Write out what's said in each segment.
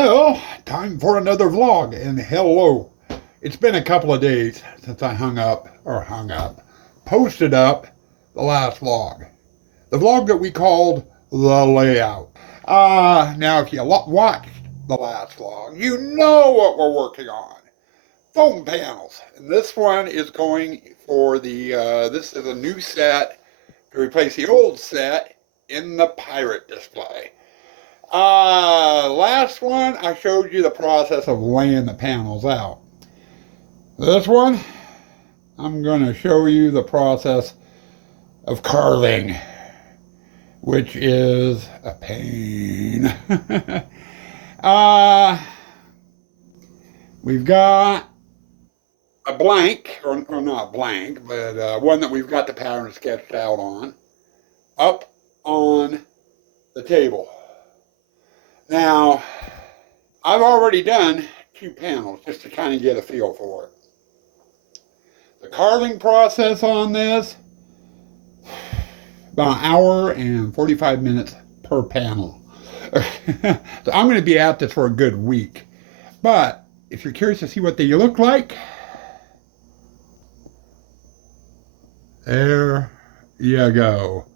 Well, time for another vlog, and hello. It's been a couple of days since I posted up the last vlog. The vlog that we called The Layout. Now if you watched the last vlog, you know what we're working on. Foam panels. And this one is going for this is a new set to replace the old set in the Pirate display. Last one, I showed you the process of laying the panels out. This one, I'm going to show you the process of carving, which is a pain. We've got a blank, or not blank, but one that we've got the pattern sketched out on, up on the table. Now, I've already done 2 panels just to kind of get a feel for it. The carving process on this, about an hour and 45 minutes per panel. So I'm going to be at this for a good week. But if you're curious to see what they look like, there you go.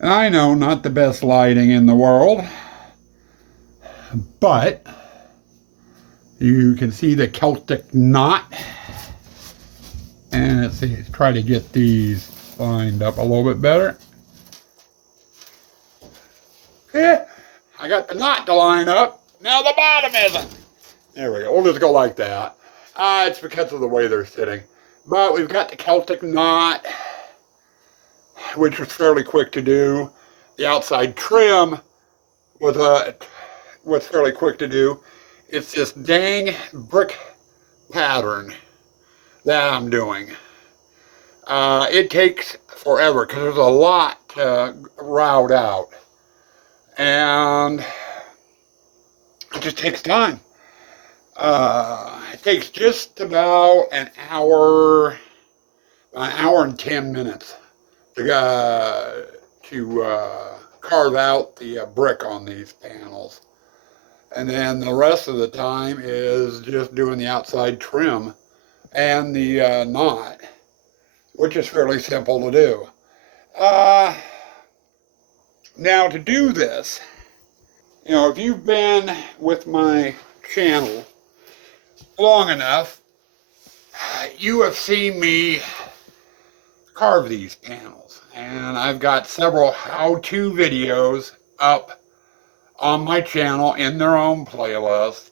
And I know, not the best lighting in the world, but you can see the Celtic knot. And let's see, try to get these lined up a little bit better. Okay, I got the knot to line up. Now the bottom isn't. There we go. We'll just go like that. It's because of the way they're sitting. But we've got the Celtic knot, which was fairly quick to do. The outside trim was fairly quick to do. It's this dang brick pattern that I'm doing. It takes forever because there's a lot to route out. And it just takes time. It takes just about an hour and 10 minutes to carve out the brick on these panels. And then the rest of the time is just doing the outside trim and the knot, which is fairly simple to do. Now to do this, if you've been with my channel long enough, you have seen me carve these panels. And I've got several how-to videos up on my channel in their own playlist.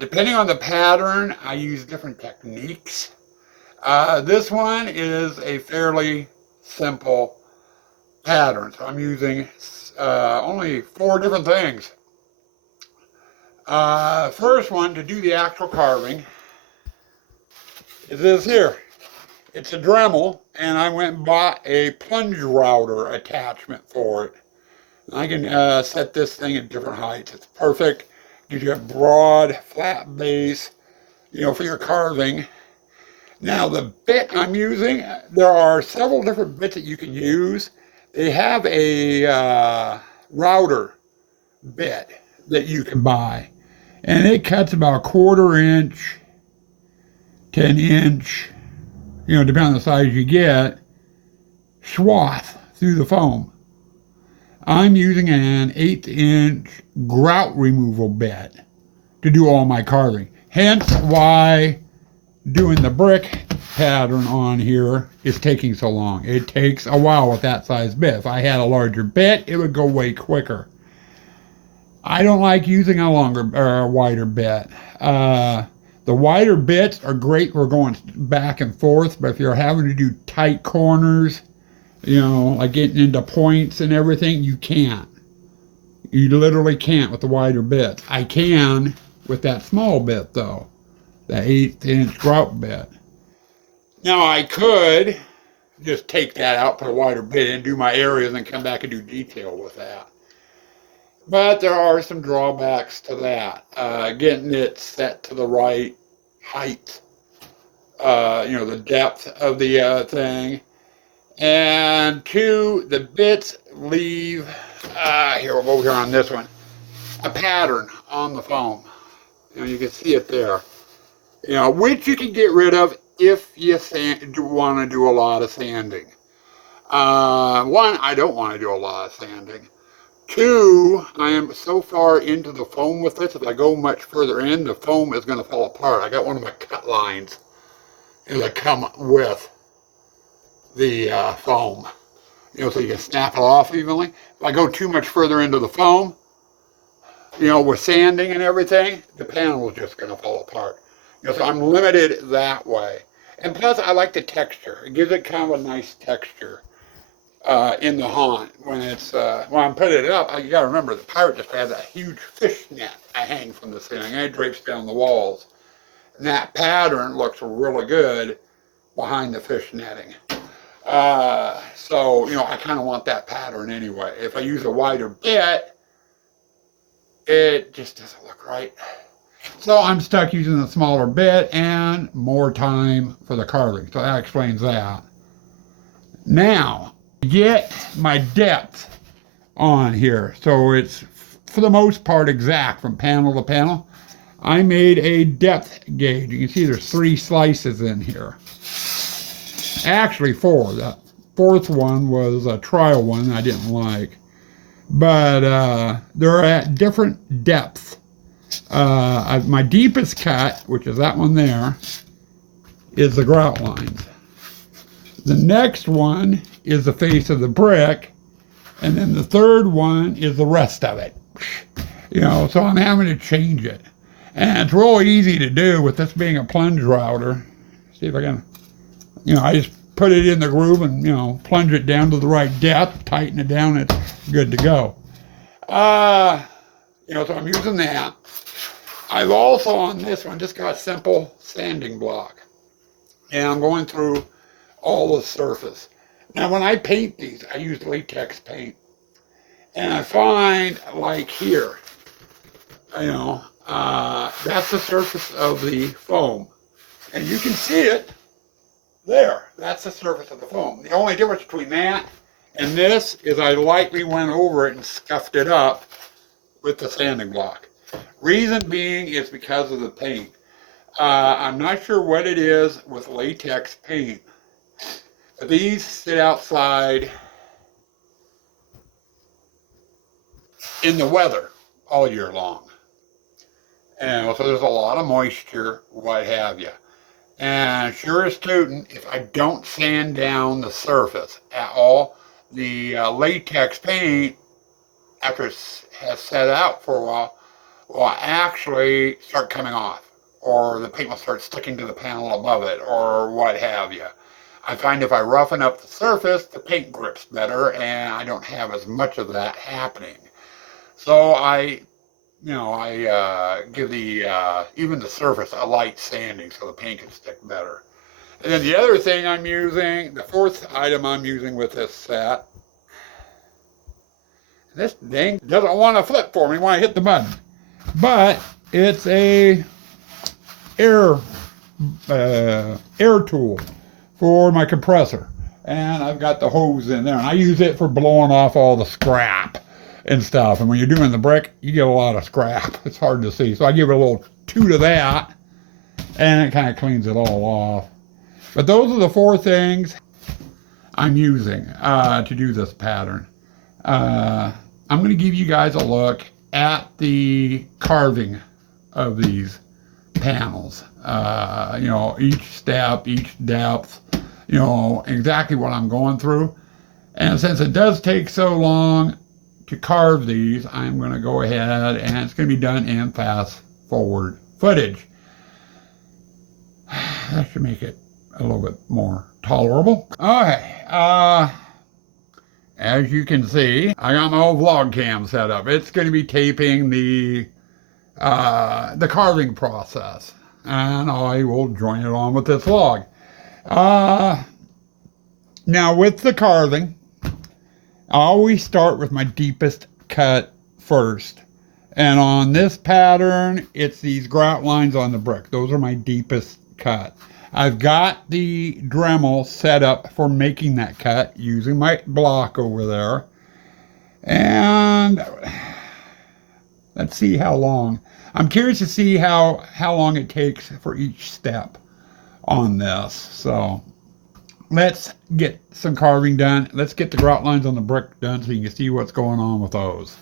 Depending on the pattern, I use different techniques. This one is a fairly simple pattern, so I'm using only 4 different things. First one, to do the actual carving, is this here. It's a Dremel, and I went and bought a plunge router attachment for it. I can set this thing at different heights. It's perfect. Gives you a broad, flat base, for your carving. Now, the bit I'm using, there are several different bits that you can use. They have a router bit that you can buy. And it cuts about 1/4 inch, 10 inch, depending on the size you get, swath through the foam. I'm using an 1/8 inch grout removal bit to do all my carving. Hence why doing the brick pattern on here is taking so long. It takes a while with that size bit. If I had a larger bit, it would go way quicker. I don't like using a longer or a wider bit. The wider bits are great for going back and forth, but if you're having to do tight corners, like getting into points and everything, you can't. You literally can't with the wider bits. I can with that small bit though, the 1/8 inch grout bit. Now I could just take that out, put a wider bit in, do my areas, and come back and do detail with that. But there are some drawbacks to that. Getting it set to the right height, the depth of the thing. And 2, the bits leave, here, we'll go here on this one, a pattern on the foam. You know, you can see it there. You know, which you can get rid of if you want to do a lot of sanding. One, I don't want to do a lot of sanding. Two, I am so far into the foam with this, if I go much further in, the foam is going to fall apart. I got one of my cut lines that come with the foam. You know, so you can snap it off evenly. If I go too much further into the foam, you know, with sanding and everything, the panel is just going to fall apart. You know, so I'm limited that way. And plus, I like the texture. It gives it kind of a nice texture in the haunt. When it's when I'm putting it up, you got to remember, the Pirate just has a huge fish net I hang from the ceiling, and it drapes down the walls. And that pattern looks really good behind the fish netting. So, you know, I kind of want that pattern anyway. If I use a wider bit, it just doesn't look right. So I'm stuck using a smaller bit and more time for the carving. So that explains that. Now, get my depth on here. So it's, for the most part, exact from panel to panel. I made a depth gauge. You can see there's 3 slices in here. Actually 4. The 4th one was a trial one I didn't like. But they're at different depths. My deepest cut, which is that one there, is the grout lines. The next one is the face of the brick, and then the third one is the rest of it. You know, so I'm having to change it. And it's really easy to do with this being a plunge router. See if I can, you know, I just put it in the groove and, you know, plunge it down to the right depth, tighten it down, it's good to go. You know, so I'm using that. I've also, on this one, just got a simple sanding block. And I'm going through all the surface. Now, when I paint these, I use latex paint. And I find, like here, you know, that's the surface of the foam. And you can see it there. That's the surface of the foam. The only difference between that and this is I lightly went over it and scuffed it up with the sanding block. Reason being is because of the paint. I'm not sure what it is with latex paint, but these sit outside in the weather all year long. And so there's a lot of moisture, what have you. And sure as tootin', if I don't sand down the surface at all, the latex paint, after it has set out for a while, will actually start coming off, or the paint will start sticking to the panel above it, or what have you. I find if I roughen up the surface, the paint grips better, and I don't have as much of that happening. So I give the even the surface a light sanding so the paint can stick better. And then the other thing I'm using, the 4th item I'm using with this set, this thing doesn't want to flip for me when I hit the button, but it's a air tool for my compressor, and I've got the hose in there, and I use it for blowing off all the scrap and stuff. And when you're doing the brick, you get a lot of scrap. It's hard to see, so I give it a little toot of that, and it kind of cleans it all off. But those are the 4 things I'm using to do this pattern. I'm going to give you guys a look at the carving of these panels. You know, each step, each depth, you know, exactly what I'm going through. And since it does take so long to carve these, I'm going to go ahead and it's going to be done in fast forward footage. That should make it a little bit more tolerable. Okay, as you can see, I got my old vlog cam set up. It's going to be taping the carving process, and I will join it on with this vlog. Now with the carving, I always start with my deepest cut first. And on this pattern, it's these grout lines on the brick. Those are my deepest cut. I've got the Dremel set up for making that cut using my block over there. And Let's see how long. I'm curious to see how long it takes for each step on this. So let's get some carving done. Let's get the grout lines on the brick done so you can see what's going on with those.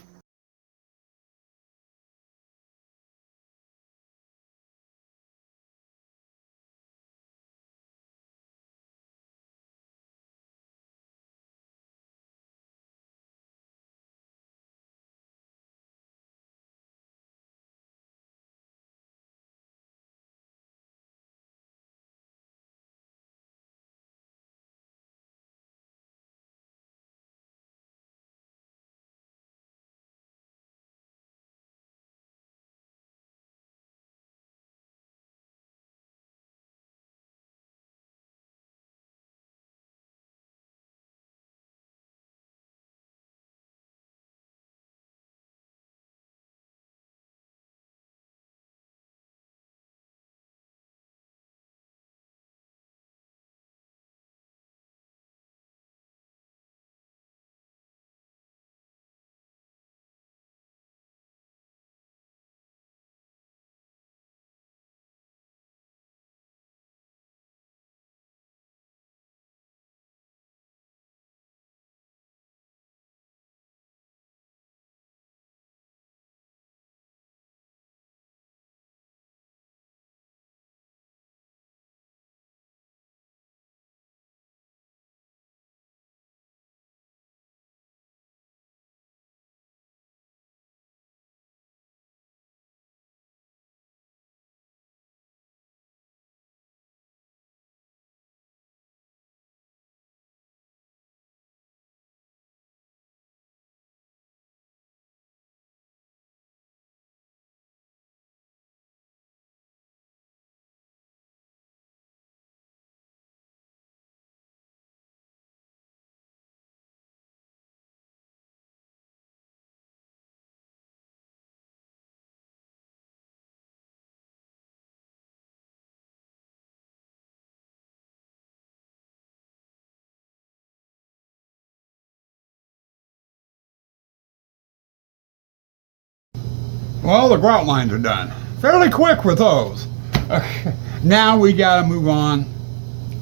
Well, the grout lines are done. Fairly quick with those. Okay. Now we gotta move on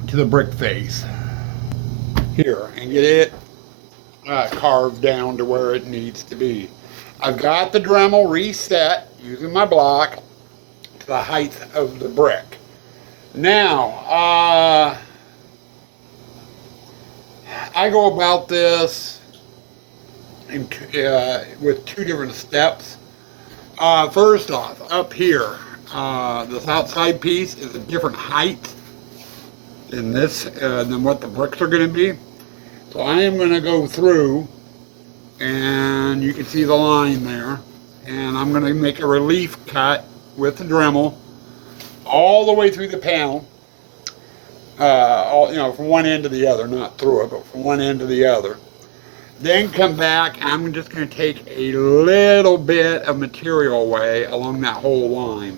to the brick face here and get it carved down to where it needs to be. I've got the Dremel reset using my block to the height of the brick. Now, I go about this with two different steps. First off, up here, this outside piece is a different height than than what the bricks are going to be. So I am going to go through, and you can see the line there, and I'm going to make a relief cut with the Dremel all the way through the panel, from one end to the other, not through it, but from one end to the other. Then come back, I'm just going to take a little bit of material away along that whole line.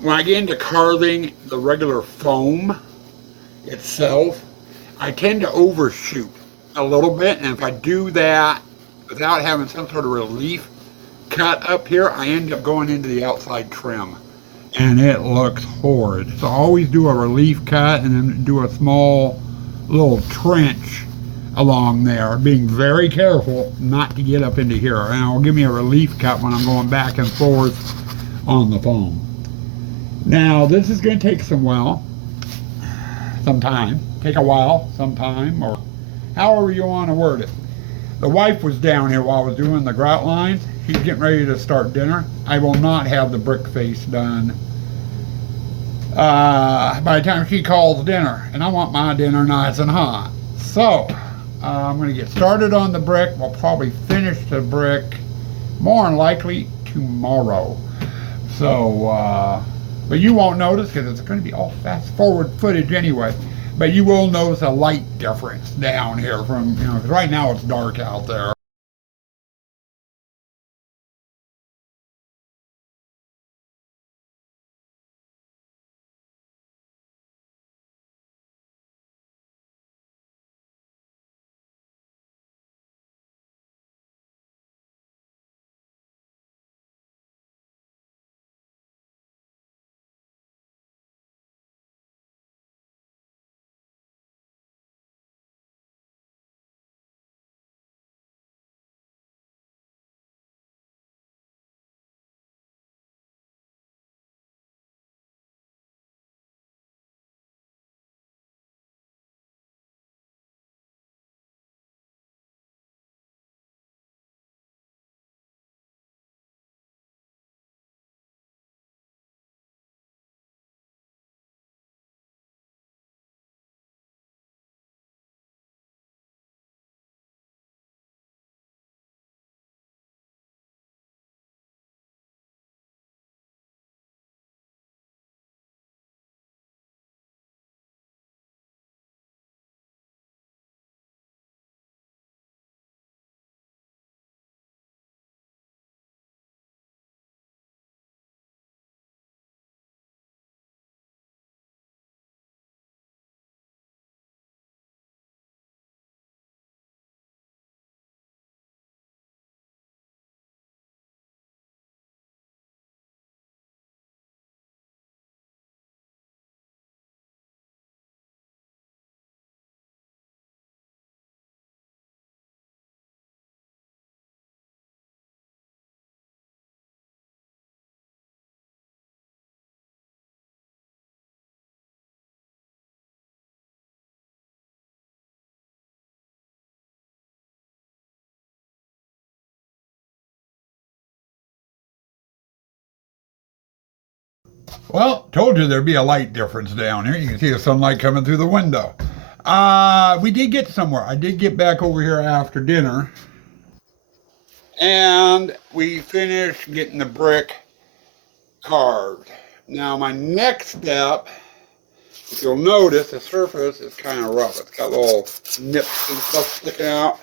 When I get into carving the regular foam itself, I tend to overshoot a little bit, and if I do that without having some sort of relief cut up here, I end up going into the outside trim, and it looks horrid. So I always do a relief cut and then do a small little trench along there, being very careful not to get up into here, and it'll give me a relief cut when I'm going back and forth on the foam. Now this is going to take some time, take a while, sometime, or however you want to word it. The wife was down here while I was doing the grout lines. She's getting ready to start dinner. I will not have the brick face done by the time she calls dinner, and I want my dinner nice and hot. So I'm going to get started on the brick. We'll probably finish the brick more than likely tomorrow. So, but you won't notice because it's going to be all fast forward footage anyway. But you will notice a light difference down here from, because right now it's dark out there. Well, told you there'd be a light difference down here. You can see the sunlight coming through the window. We did get somewhere. I did get back over here after dinner. And we finished getting the brick carved. Now my next step, if you'll notice, the surface is kind of rough. It's got little nips and stuff sticking out.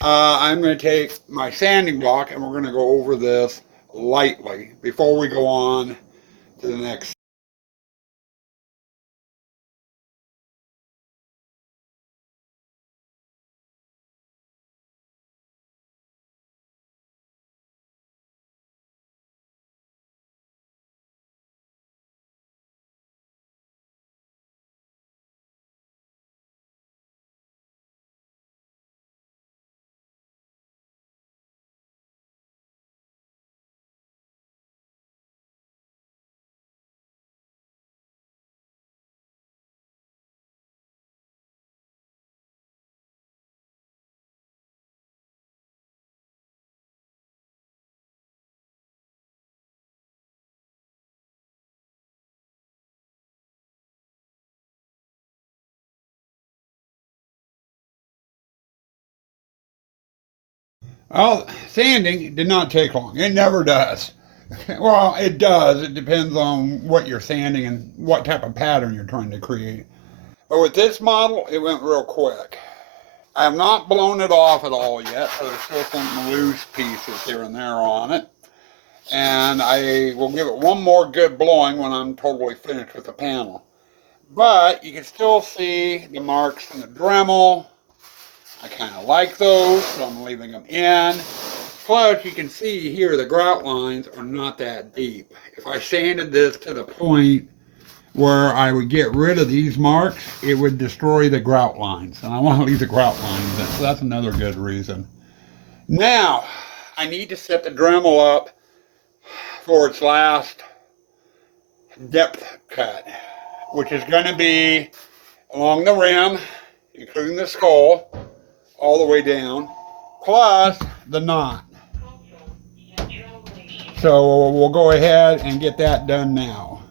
I'm going to take my sanding block and we're going to go over this lightly before we go on to the next. Well, sanding did not take long. It never does. Well, it does. It depends on what you're sanding and what type of pattern you're trying to create. But with this model, it went real quick. I have not blown it off at all yet, so there's still some loose pieces here and there on it. And I will give it one more good blowing when I'm totally finished with the panel. But you can still see the marks in the Dremel. I kind of like those, so I'm leaving them in. Plus, you can see here the grout lines are not that deep. If I sanded this to the point where I would get rid of these marks, it would destroy the grout lines. And I want to leave the grout lines in, so that's another good reason. Now, I need to set the Dremel up for its last depth cut, which is going to be along the rim, including the skull, all the way down, plus the knot. So we'll go ahead and get that done now.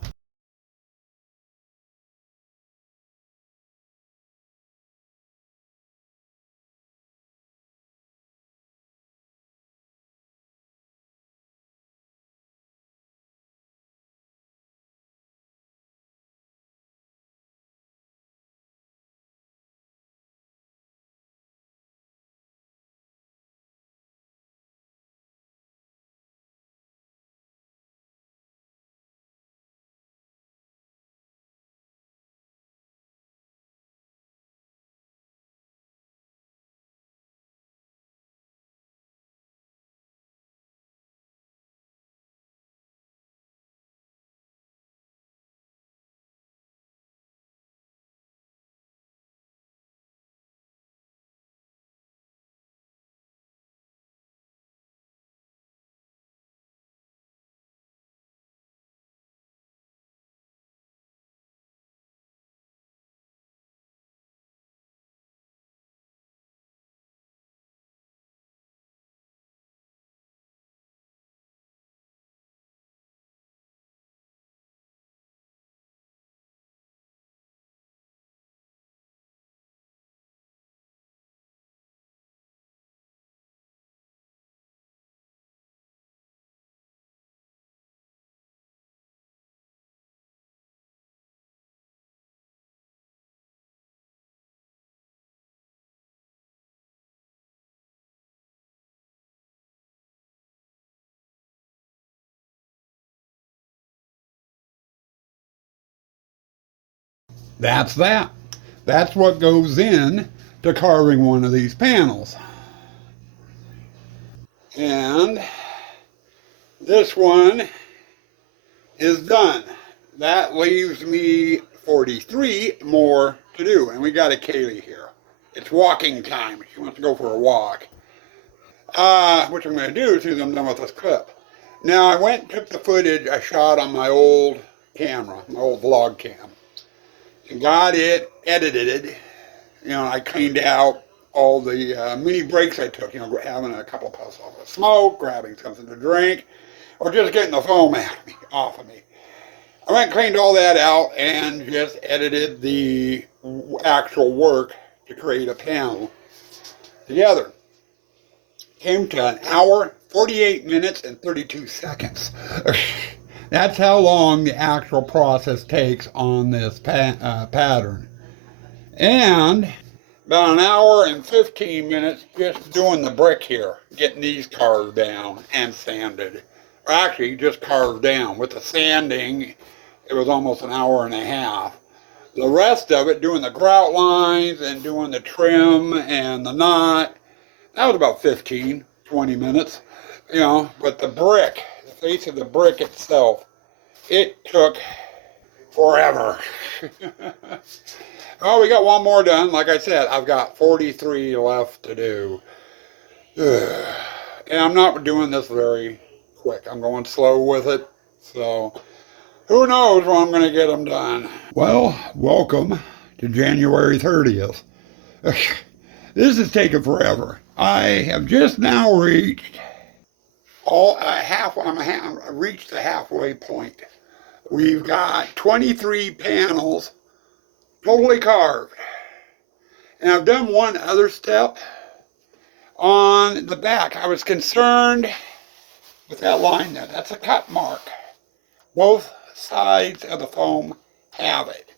That's that. That's what goes in to carving one of these panels. And this one is done. That leaves me 43 more to do. And we got a Kaylee here. It's walking time. She wants to go for a walk. Which I'm going to do as soon as I'm done with this clip. Now, I went and took the footage I shot on my old camera, my old vlog cam. And got it edited. You know, I cleaned out all the mini breaks I took, you know, having a couple of puffs of smoke, grabbing something to drink, or just getting the foam off of me. I went and cleaned all that out and just edited the actual work to create a panel together. Came to an hour, 48 minutes, and 32 seconds. That's how long the actual process takes on this pattern. And about an hour and 15 minutes just doing the brick here, getting these carved down and sanded. Or actually, just carved down. With the sanding, it was almost an hour and a half. The rest of it, doing the grout lines and doing the trim and the knot, that was about 15, 20 minutes. You know, but the brick, the face of the brick itself, it took forever. Oh, we got one more done. Like I said, I've got 43 left to do. And I'm not doing this very quick. I'm going slow with it. So, who knows when I'm going to get them done. Well, welcome to January 30th. This is taking forever. I have just now reached I reached the halfway point. We've got 23 panels totally carved. And I've done one other step on the back. I was concerned with that line there. That's a cut mark. Both sides of the foam have it.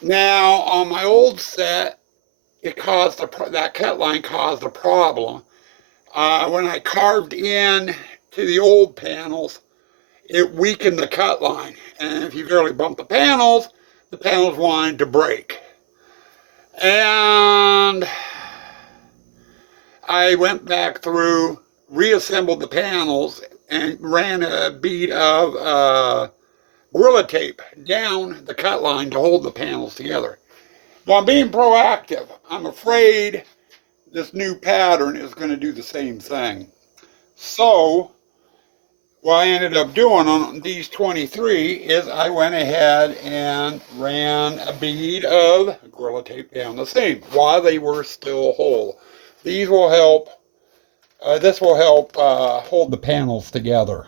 Now, on my old set, it caused that cut line caused a problem. When I carved in to the old panels, it weakened the cut line. And if you barely bump the panels wanted to break. And I went back through, reassembled the panels, and ran a bead of Gorilla Tape down the cut line to hold the panels together. Well, I'm being proactive. I'm afraid this new pattern is going to do the same thing. So, what I ended up doing on these 23 is I went ahead and ran a bead of Gorilla Tape down the seam while they were still whole. These will help, this will help hold the panels together.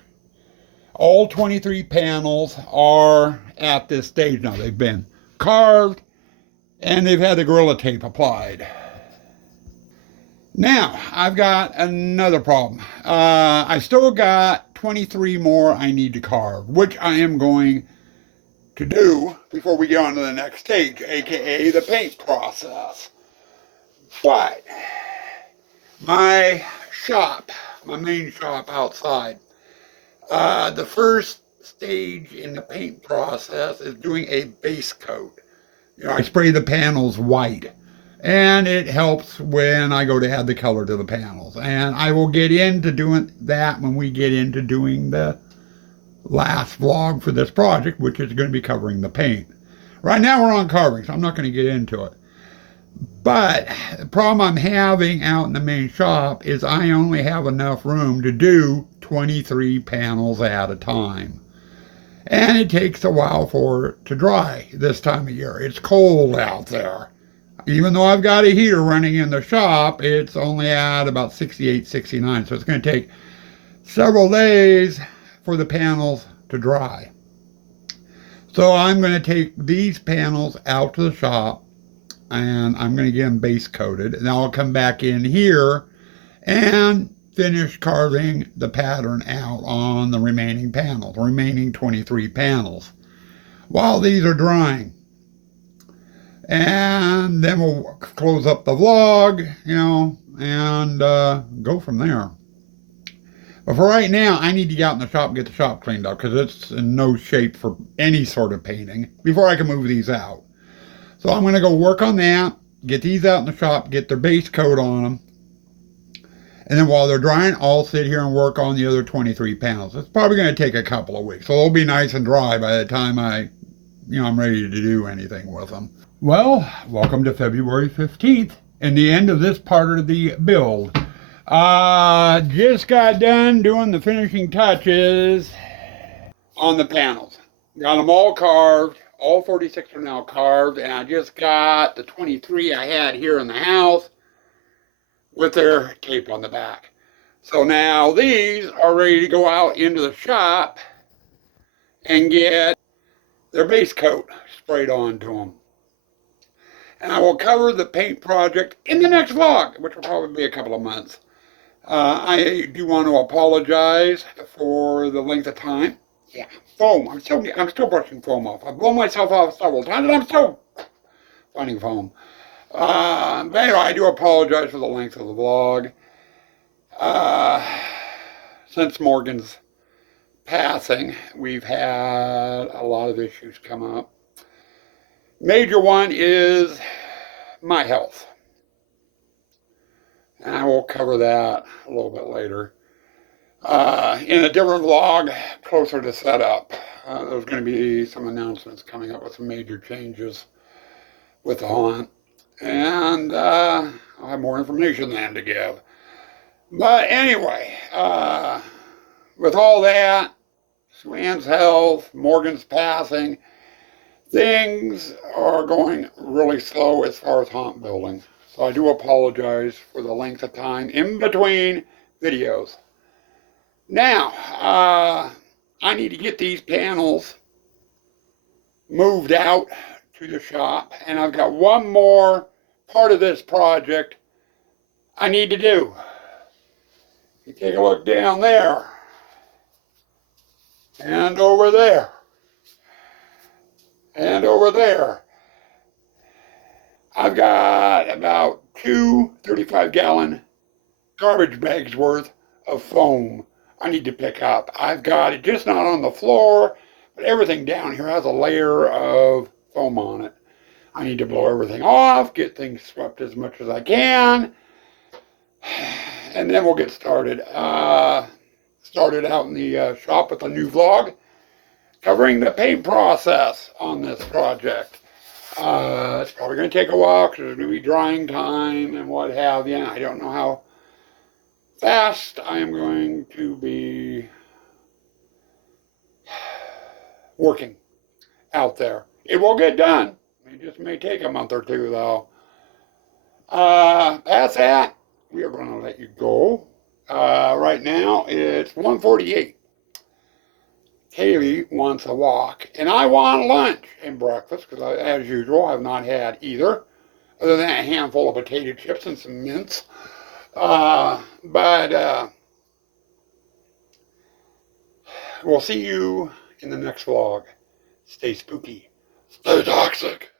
All 23 panels are at this stage now. They've been carved and they've had the Gorilla Tape applied. Now, I've got another problem. I still got 23 more I need to carve, which I am going to do before we get on to the next stage, aka the paint process. But my shop, my main shop outside, the first stage in the paint process is doing a base coat. You know, I spray the panels white, and it helps when I go to add the color to the panels. And I will get into doing that when we get into doing the last vlog for this project, which is going to be covering the paint. Right now we're on carving, so I'm not going to get into it. But the problem I'm having out in the main shop is I only have enough room to do 23 panels at a time. And it takes a while for it to dry this time of year. It's cold out there. Even though I've got a heater running in the shop, it's only at about 68, 69. So it's going to take several days for the panels to dry. So I'm going to take these panels out to the shop and I'm going to get them base coated. And I'll come back in here and finish carving the pattern out on the remaining panels, the remaining 23 panels, while these are drying. And then we'll close up the vlog, you know, and go from there. But for right now, I need to get out in the shop and get the shop cleaned up because it's in no shape for any sort of painting before I can move these out. So I'm going to go work on that, get these out in the shop, get their base coat on them. And then while they're drying, I'll sit here and work on the other 23 panels. It's probably going to take a couple of weeks. So they'll be nice and dry by the time I'm ready to do anything with them. Well, welcome to February 15th and the end of this part of the build. Just got done doing the finishing touches on the panels. Got them all carved. All 46 are now carved, and I just got the 23 I had here in the house with their tape on the back. So now these are ready to go out into the shop and get their base coat sprayed onto them. And I will cover the paint project in the next vlog, which will probably be a couple of months. I do want to apologize for the length of time. Yeah, foam. I'm still brushing foam off. I've blown myself off several times, and I'm still finding foam. But anyway, I do apologize for the length of the vlog. Since Morgan's passing, we've had a lot of issues come up. Major one is my health. And I will cover that a little bit later. In a different vlog, closer to setup, there's going to be some announcements coming up with some major changes with the haunt. And I'll have more information then to give. But anyway, with all that, Sue-Ann's health, Morgan's passing, things are going really slow as far as haunt building. So I do apologize for the length of time in between videos. Now, I need to get these panels moved out to the shop, and I've got one more part of this project I need to do. You take a look down there, and over there, and over there. I've got about 2 35-gallon garbage bags worth of foam I need to pick up. I've got it just not on the floor, but everything down here has a layer of foam on it. I need to blow everything off, get things swept as much as I can, and then we'll get started. Started out in the shop with a new vlog covering the paint process on this project. It's probably going to take a while because there's going to be drying time and what have you. I don't know how fast I am going to be working out there. It will get done. It just may take a month or two though. Past that, we are going to let you go. Right now it's 1:48. Kaylee wants a walk, and I want lunch and breakfast, because I, as usual, have not had either, other than a handful of potato chips and some mince. But we'll see you in the next vlog. Stay spooky. Stay toxic.